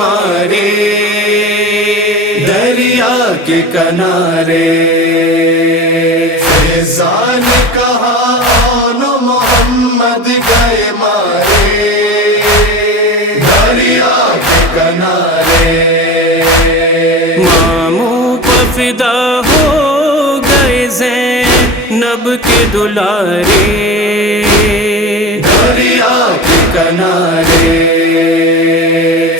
مارے دریا کے کنارے فیضان کہا آن محمد گئے مارے دریا کے کنارے ماموں پہ فدا ہو گئے زینب کے دلارے دریا کے کنارے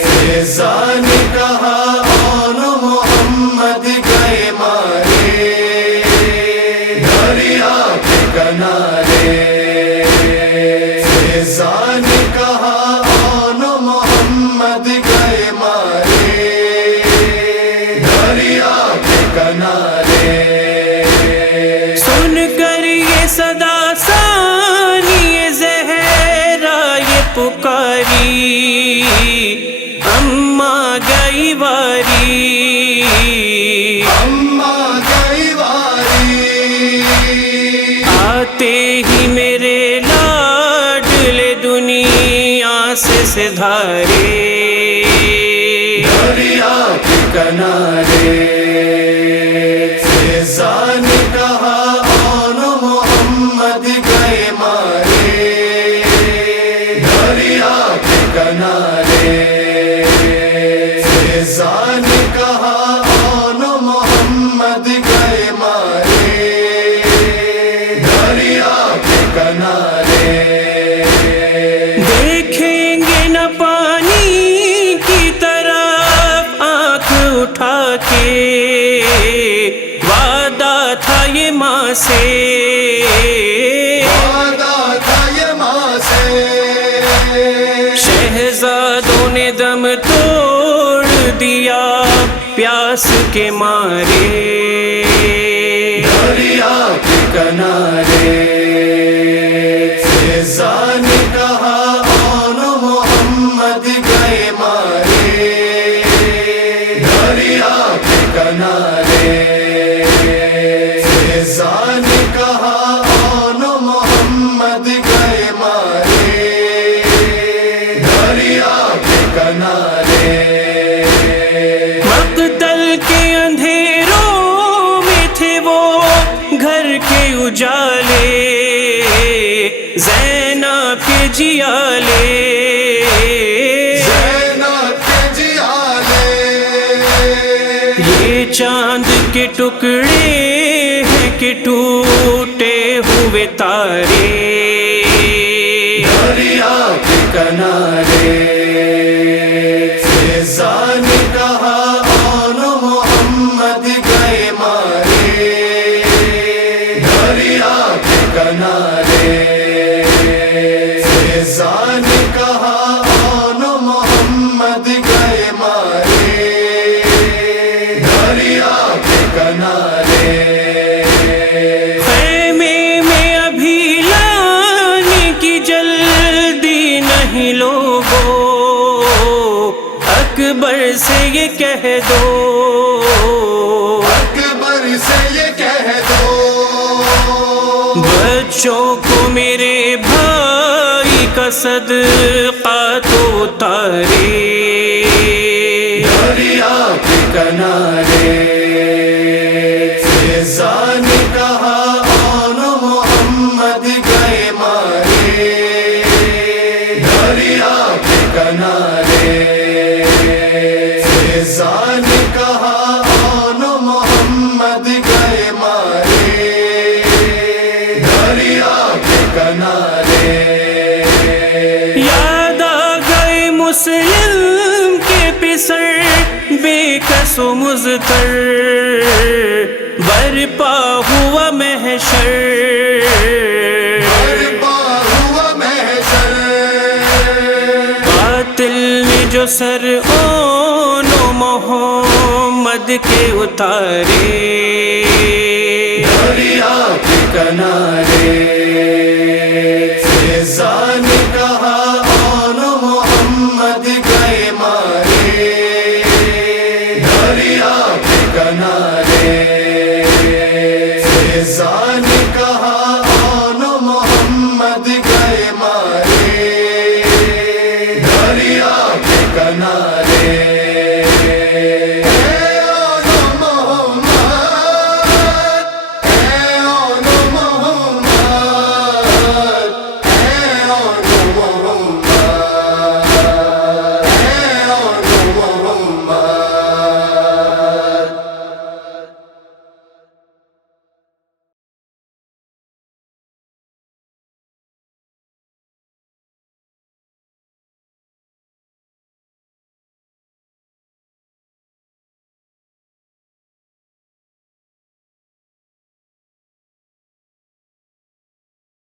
فیضان کہا آن محمد گئے مارے دریا کے کنارے فیضان کہا آن محمد گئے مارے دریا کے کنارے سن کر یہ صدا ثانی زہرا یہ پکاری اماں گئی واری اماں گئی واری آتے ہی میرے لاڈلے دنیا سے سدھارے دریا کے کنارے فیضان کہا آن محمد گئے مارے دریا کے کنارے فیضان کہا آن محمد گئے مارے دریا کے کنارے دیکھیں گے نہ پانی کی طرف آنکھ اٹھا کے وعدہ تھا یہ ماں سے وعدہ تھا یہ ماں سے شہزادوں نے دم توڑ دیا پیاس کے مارے دریا کے کنارے فیضان کہا آن محمد گئے مارے دریا کے کنارے فیضان کہا آن محمد گئے مارے دریا کے کنارے مقتل کے اندھیروں میں تھے وہ گھر کے اجالے زینب کے جیالے زینب کے جیالے یہ چاند کے ٹکڑے ہیں کہ ٹوٹے ہوئے تارے دریا کے کنارے فیضان کہا آن محمد گئے مارے دریا کے کنارے فیضان کہا آن محمد گئے مارے دریا کے کنارے خیمے میں ابھی لانے کی جلدی نہیں لوگو اکبر سے یہ کہہ دو اکبر سے یہ کہہ دو بچوں کو میرے بھائی کا صدقہ تو اتارے دریا کے کنارے فیضان کہا آن محمد گئے مارے دریا کے کنارے فیضان کہا آن محمد گئے مارے دریا کے کنارے یاد آ گئے مسلم کے پسر بے کس و مضطر برپا ہوا محشر برپا ہوا محشر قاتل نے جو سر اون و محمد کے اتارے دریا کے کنارے فیضان